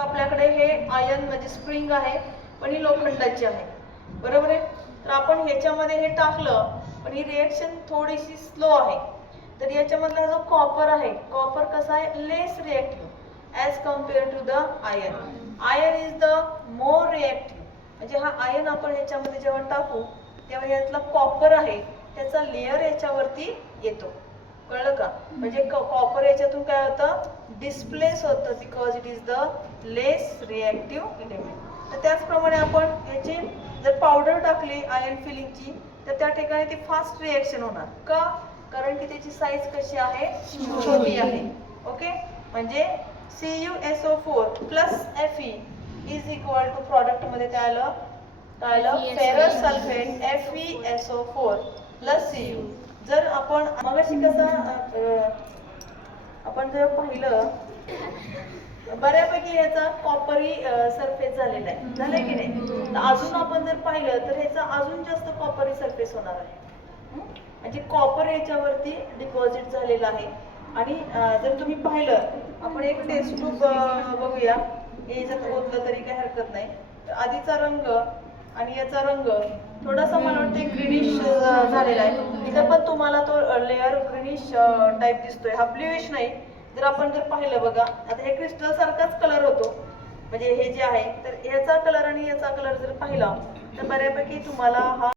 आपल्याकडे हे आयन म्हणजे स्प्रिंग आहे, पण ही लोखंडाची आहे, बरोबर आहे. तर आपण ह्याच्यामध्ये हे टाकलं, पण ही रिएक्शन थोडीशी स्लो आहे. तर याच्यामधला जो कॉपर आहे, कॉपर कसा आहे, less reactive as compare to the iron. Iron is the more reactive. म्हणजे हा आयन आपण ह्याच्यामध्ये जेव्हा टाकू तेव्हा यातला कॉपर आहे त्याचा लेअर याच्यावरती येतो, कळलं का. म्हणजे कॉपर याच्यातून काय होतं, डिस्प्लेस होतं, because it is the less reactive element. तर त्याचप्रमाणे आपण याची जर पावडर टाकली आयन फिलिंगची तर त्या ठिकाणी ती फास्ट रिएक्शन होणार का, कारण की त्याची साईज कशी आहे, छोटी आहे. ओके, म्हणजे CuSO4 plus Fe is equal to product मध्ये काय आलं, ferrous sulphate FeSO4 plus Cu. जर आपण मगाशी कसं आपण जर पाहिलं बऱ्यापैकी ह्याचा कॉपरी सरफेस झालेला आहे, झालंय की नाही. तर अजून आपण जर पाहिलं तर ह्याचा अजून जास्त कॉपरी सरफेस होणार आहे. म्हणजे कॉपर याच्यावरती डिपॉझिट झालेला आहे. आणि जर तुम्ही पाहिलं आपण एक टेस्ट ट्यूब बघूया, हे जर ओतलं तरी काही हरकत नाही. तर आधीचा रंग आणि याचा रंग थोडासा मला वाटतं ग्रीनिश झालेला आहे. इथं पण तुम्हाला तो लेअर ग्रीनिश टाइप दिसतोय, हा ब्ल्यूइश नाही. जर आपण जर पाहिलं बघा, आता हे क्रिस्टल सारखाच कलर होतो, म्हणजे हे जे आहे तर याचा कलर आणि याचा कलर जर पाहिला तर बऱ्यापैकी तुम्हाला हा